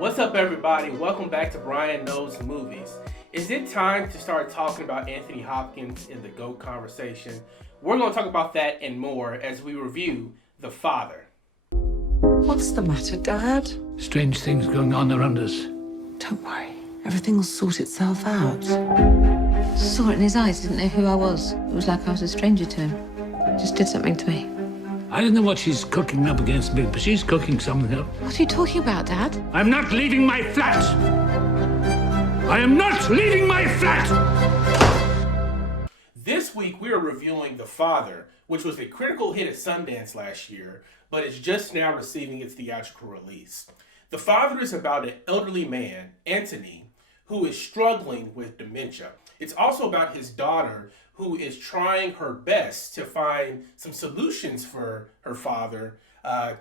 What's up, everybody? Welcome back to Brian Knows Movies. Is it time to start talking about Anthony Hopkins in the GOAT conversation? We're going to talk about that and more as we review The Father. What's the matter, Dad? Strange things going on around us. Don't worry. Everything will sort itself out. Saw it in his eyes, didn't know who I was. It was like I was a stranger to him. Just did something to me. I don't know what she's cooking up against me, but she's cooking something up. What are you talking about, Dad? I'm not leaving my flat! I am not leaving my flat! This week, we are reviewing The Father, which was a critical hit at Sundance last year, but is just now receiving its theatrical release. The Father is about an elderly man, Anthony, who is struggling with dementia. It's also about his daughter, who is trying her best to find some solutions for her father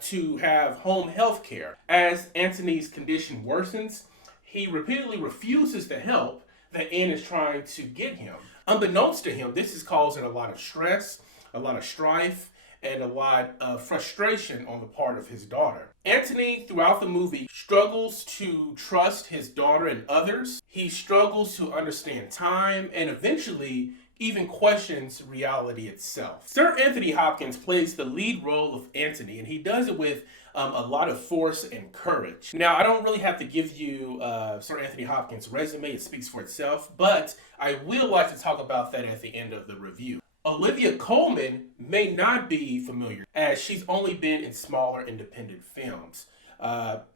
to have home health care. As Anthony's condition worsens, he repeatedly refuses the help that Anne is trying to get him. Unbeknownst to him, this is causing a lot of stress, a lot of strife, and a lot of frustration on the part of his daughter. Anthony, throughout the movie, struggles to trust his daughter and others. He struggles to understand time and eventually even questions reality itself. Sir Anthony Hopkins plays the lead role of Anthony, and he does it with a lot of force and courage. Now, I don't really have to give you Sir Anthony Hopkins' resume. It speaks for itself, but I will like to talk about that at the end of the review. Olivia Colman may not be familiar, as she's only been in smaller independent films.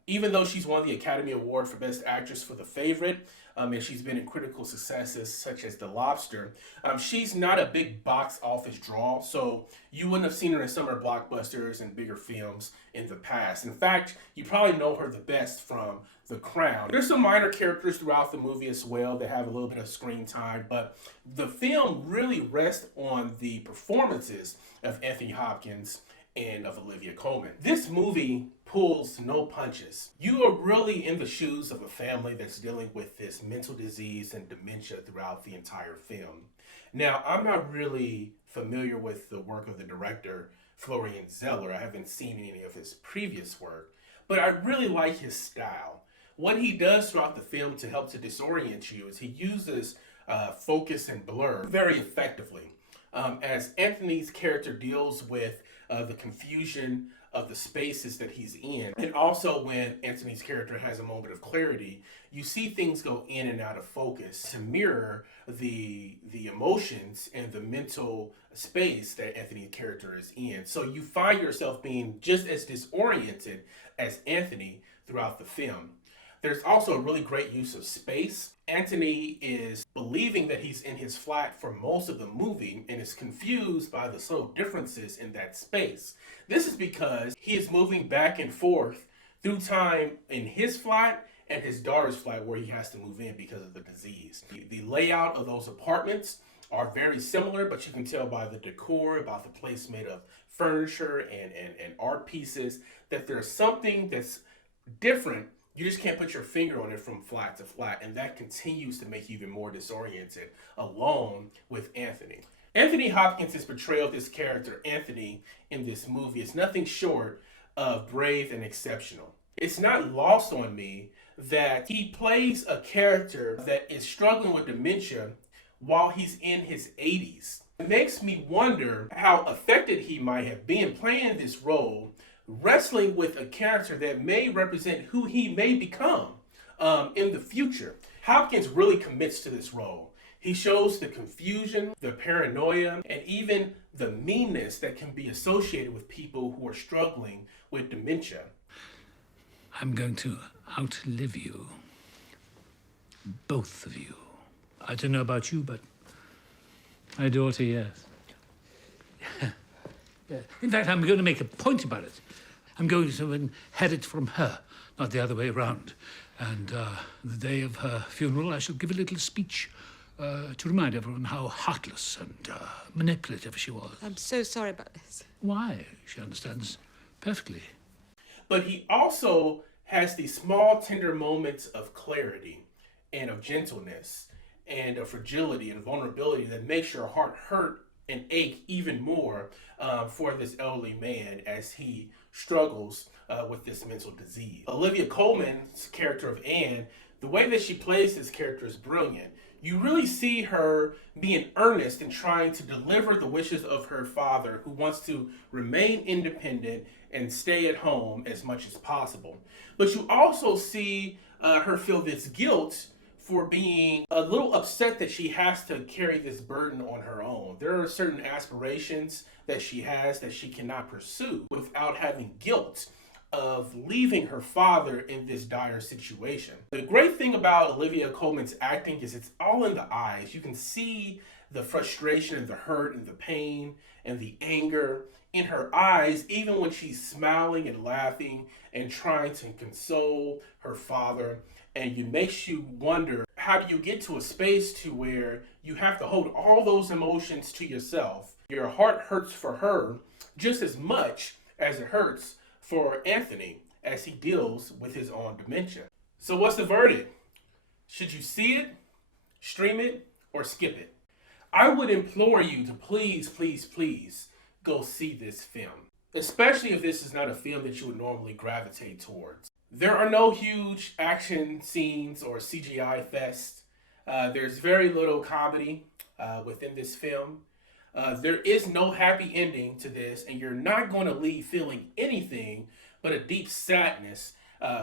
Even though she's won the Academy Award for Best Actress for The Favorite, and she's been in critical successes such as The Lobster, she's not a big box office draw, so you wouldn't have seen her in summer blockbusters and bigger films in the past. In fact, you probably know her the best from The Crown. There's some minor characters throughout the movie as well that have a little bit of screen time, but the film really rests on the performances of Anthony Hopkins and of Olivia Colman. This movie pulls no punches. You are really in the shoes of a family that's dealing with this mental disease and dementia throughout the entire film. Now, I'm not really familiar with the work of the director, Florian Zeller. I haven't seen any of his previous work, but I really like his style. What he does throughout the film to help to disorient you is he uses focus and blur very effectively. As Anthony's character deals with the confusion of the spaces that he's in, and also when Anthony's character has a moment of clarity, you see things go in and out of focus to mirror the emotions and the mental space that Anthony's character is in. So you find yourself being just as disoriented as Anthony throughout the film. There's also a really great use of space. Anthony is believing that he's in his flat for most of the movie and is confused by the subtle differences in that space. This is because he is moving back and forth through time in his flat and his daughter's flat where he has to move in because of the disease. The layout of those apartments are very similar, but you can tell by the decor, about the placement of furniture and art pieces, that there's something that's different. You just can't put your finger on it from flat to flat, and that continues to make you even more disoriented alone with Anthony. Anthony Hopkins' portrayal of this character, Anthony, in this movie is nothing short of brave and exceptional. It's not lost on me that he plays a character that is struggling with dementia while he's in his 80s. It makes me wonder how affected he might have been playing this role, wrestling with a character that may represent who he may become in the future. Hopkins really commits to this role. He shows the confusion, the paranoia, and even the meanness that can be associated with people who are struggling with dementia. I'm going to outlive you. Both of you. I don't know about you, but my daughter, yes. Yeah. In fact, I'm going to make a point about it. I'm going to inherit from her, not the other way around. And the day of her funeral, I shall give a little speech to remind everyone how heartless and manipulative she was. I'm so sorry about this. Why? She understands perfectly. But he also has these small, tender moments of clarity and of gentleness and of fragility and vulnerability that makes your heart hurt and ache even more for this elderly man as he struggles with this mental disease. Olivia Colman's character of Anne, the way that she plays this character is brilliant. You really see her being earnest in trying to deliver the wishes of her father, who wants to remain independent and stay at home as much as possible. But you also see her feel this guilt for being a little upset that she has to carry this burden on her own. There are certain aspirations that she has that she cannot pursue without having guilt of leaving her father in this dire situation. The great thing about Olivia Colman's acting is it's all in the eyes. You can see the frustration and the hurt and the pain and the anger in her eyes, even when she's smiling and laughing and trying to console her father. And it makes you wonder, how do you get to a space to where you have to hold all those emotions to yourself? Your heart hurts for her just as much as it hurts for Anthony as he deals with his own dementia. So what's the verdict? Should you see it, stream it, or skip it? I would implore you to please, please, please go see this film, especially if this is not a film that you would normally gravitate towards. There are no huge action scenes or CGI fest. There's very little comedy within this film. There is no happy ending to this, and you're not going to leave feeling anything but a deep sadness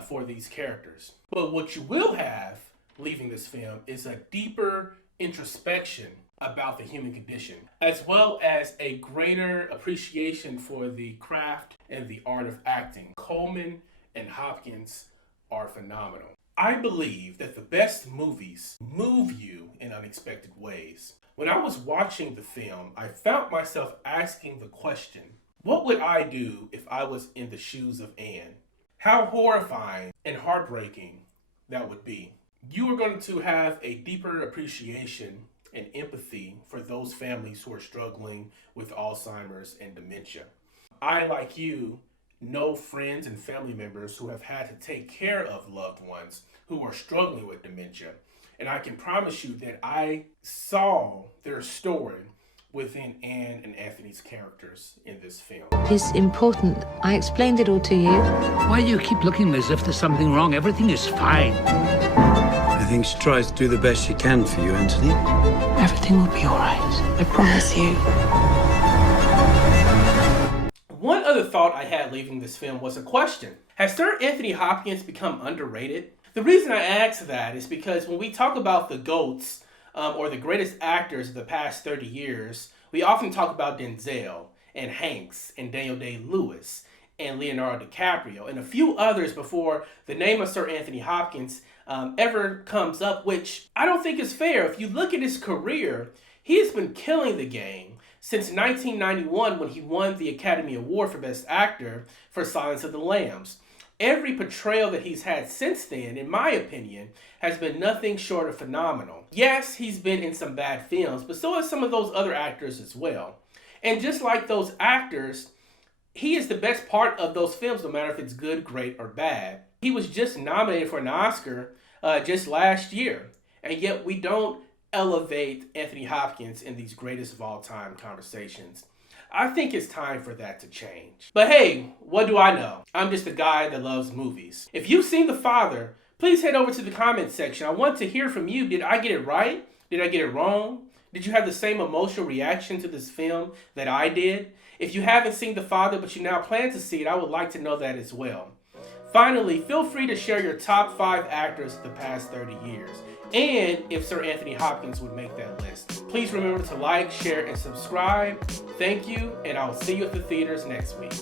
for these characters. But what you will have leaving this film is a deeper introspection about the human condition, as well as a greater appreciation for the craft and the art of acting. Colman and Hopkins are phenomenal. I believe that the best movies move you in unexpected ways. When I was watching the film, I found myself asking the question, what would I do if I was in the shoes of Anne? How horrifying and heartbreaking that would be. You are going to have a deeper appreciation and empathy for those families who are struggling with Alzheimer's and dementia. I, like you, know friends and family members who have had to take care of loved ones who are struggling with dementia. And I can promise you that I saw their story within Anne and Anthony's characters in this film. It's important. I explained it all to you. Why do you keep looking as if there's something wrong? Everything is fine. I think she tries to do the best she can for you, Anthony. Everything will be all right. I promise you. One other thought I had leaving this film was a question. Has Sir Anthony Hopkins become underrated? The reason I ask that is because when we talk about the GOATs, or the greatest actors of the past 30 years, we often talk about Denzel and Hanks and Daniel Day-Lewis and Leonardo DiCaprio and a few others before the name of Sir Anthony Hopkins ever comes up, which I don't think is fair. If you look at his career, he has been killing the game since 1991 when he won the Academy Award for Best Actor for Silence of the Lambs. Every portrayal that he's had since then, in my opinion, has been nothing short of phenomenal. Yes, he's been in some bad films, but so have some of those other actors as well. And just like those actors, he is the best part of those films, no matter if it's good, great, or bad. He was just nominated for an Oscar just last year, and yet we don't elevate Anthony Hopkins in these greatest of all time conversations. I think it's time for that to change. But hey, what do I know? I'm just a guy that loves movies. If you've seen The Father, please head over to the comment section. I want to hear from you. Did I get it right? Did I get it wrong? Did you have the same emotional reaction to this film that I did? If you haven't seen The Father, but you now plan to see it, I would like to know that as well. Finally, feel free to share your top 5 actors of the past 30 years, and if Sir Anthony Hopkins would make that list. Please remember to like, share, and subscribe. Thank you, and I'll see you at the theaters next week.